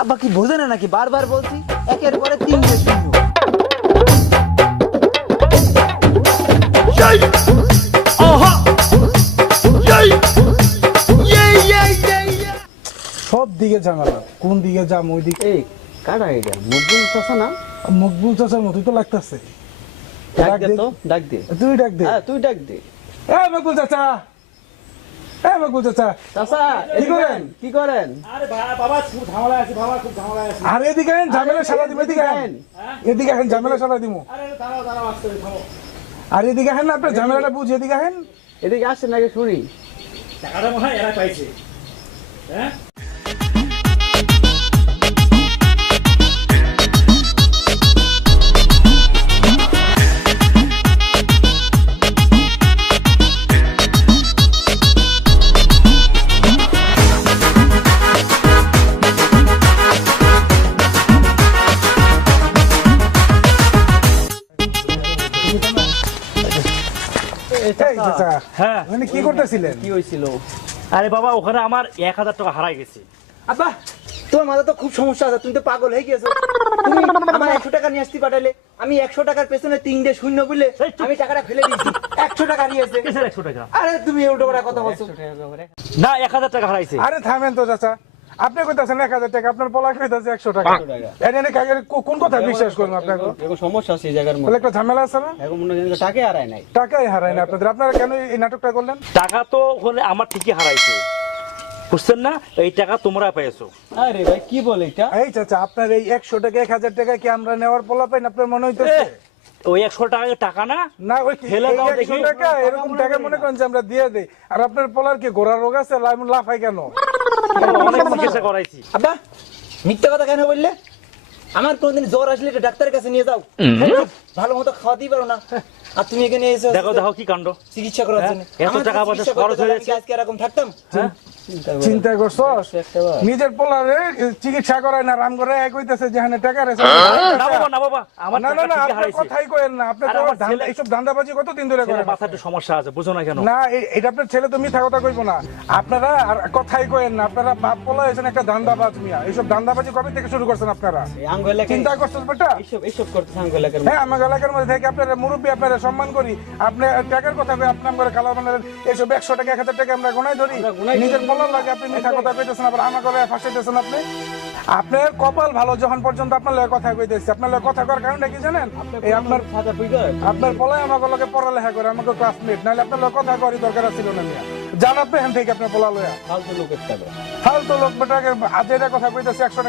আব্বা কি বোঝে না নাকি? বারবার বলছি একের পরে 3 শূন্য। সব দিকে ঝামেলা, কোন দিকে যাম ওই দিকে। এই কারা এটা? মকবুল চাচা না? মকবুল চাচার মতোই তো লাগতেছে। ডাক দে তো, ডাক দে। তুই ডাক দে। হ্যাঁ তুই ডাক দে। মকবুল চাচা, মকবুল চাচা, চাচা কি করেন? কি করেন? আরে বাবা খুব ঝামেলা আছে, বাবা খুব ঝামেলা আছে। আর এদিকে আইন, ঝামেলা সারা দিব। এদিকে আইন, এদিকে আইন, ঝামেলা সারা দিব। আরে দাঁড়াও আসতে থামো। আর এদিকে আইন না, আপনার ঝামেলাটা বুঝি। এদিকে আইন। এদিকে আসেন নাকি শুনি। টাকাটা মনে হয় এরা পাইছে। হ্যাঁ এই চাচা, হ্যাঁ। মানে কি করতেছিলেন? কি হয়েছিল? আরে বাবা ওখানে আমার 1000 টাকা হারাই গেছে। আব্বা তোমার মাথা তো খুব সমস্যা আছে, তুমি তো পাগল হয়ে গেছো। তুমি আমার 100 টাকা নিয়ে আসতে পাঠালে, আমি 100 টাকার পেছনে 3 শূন্য বলে আমি টাকাটা ফেলে দিয়েছি। 100 টাকা নিয়েছে। কিসের 100 টাকা? আরে তুমি উল্টো করে কথা বলছো। না 1000 টাকা হারাইছে। আরে থামেন তো চাচা, আপনি কইতাছেন 1000 টাকা, আপনার পোলা কইতাছে 100 টাকা। এনে কোন কথা বিশ্বাস করুন আপনাকে? এরকম সমস্যা আছে এই জায়গার তাহলে মধ্যে। একটা ঝামেলা আছে না? এখন মনে হয় টাকা হারায় নাই। টাকাই হারায় না আপনাদের। আপনারা কেন এই নাটকটা করলেন? টাকা তো হলে আমার ঠিকই হারাইছে, বুঝছেন না? এই টাকা তোমরা পেয়েছো। আরে ভাই কি বলে এটা? এই চাচা, আপনার এই 100 টাকা 1000 টাকা কি আমরা নেওয়ার পোলা পাইন? আপনার মনে হইতেছে ওই 100 টাকা টাকা না? না? ওই ফেলে দাও এই দেখি। 100 টাকা এরকম টাকা মনে করেন যে আমরা দিয়ে দেই। আর আপনার পোলার কি ঘোড়ার রোগ আছে? লাফাই কেন? অনেক চিকিৎসা করাইছি। আব্বা মিথ্যা কথা কেন বললে? আমার কোনদিন জ্বর আসলে এটা ডাক্তারের কাছে নিয়ে যাও। ভালো মতো খাওয়াতেই পারো না, আর তুমি এখানে এসে দেখো দেখো কি কাণ্ড। চিকিৎসা করার জন্য। এত আমার টাকা পয়সা চিকিৎসা খরচ করতে হয়ে আমি কি আজকে এরকম থাকতাম? চিন্তা করছস? একটাবার। নিজের পোলারে চিকিৎসা করায় না, রাম করে এক হইতেছে যেখানে টাকা রয়েছে। না বাবা না বাবা, আমার না না টাকা না, ঠিকই আপনার হারাইছে। কথাই কইেন না। আপনার আর আমার ছেলে- এইসব ধান্দাবাজি কতদিন ধরে ছেলের করেন? মাথায় একটু সমস্যা আছে, বুঝো না কেন? না এটা আপনার ছেলে তো মিথ্যা কথা কইবো না। আপনারা আর কথাই কইেন না। আপনারা বাপ পোলা হয়েছেন একটা ধান্দাবাজ মিয়া। এইসব ধান্দাবাজি কবে থেকে শুরু করছেন আপনারা? এই আঙ্গ এলাকায় চিন্তা করছেন বেটা? এইসব করতেছে আঙ্গ এলাকার হ্যাঁ, আমার এলাকার মধ্যে থেকে আপনারা মুরব্বী, আপনারা সম্মান করি। আপনি টাকার কথা কই, আপনার করে খালা বানালেন। এইসব 100 টাকা 1000 টাকা আমরা গোনায় ধরি। আমরা গোনায় ধরি। নিজের পোলার লাগে আপনি মিথ্যা কথা কইতেছেন, আবার আমার করে ফাঁসাইতেছেন আপনি। আপনার কপাল ভালো, যখন পর্যন্ত আপনার লগে কথা কইতেছি। আপনার লগে কথা করার কারণটা কি জানেন? এই আপনার পোলায় আমাকে লগে পড়ালেখা করে, আমাকে ক্লাসমেট। নাহলে আপনার লগে কথা করার দরকার ছিল না মিয়া। জান আপনি হেন থেকে আপনার পোলা লয়া ফালতু লোকের টাকা। ফালতু লোক বেটাকে আজ এটা কথা কইতেছে 100 টাকা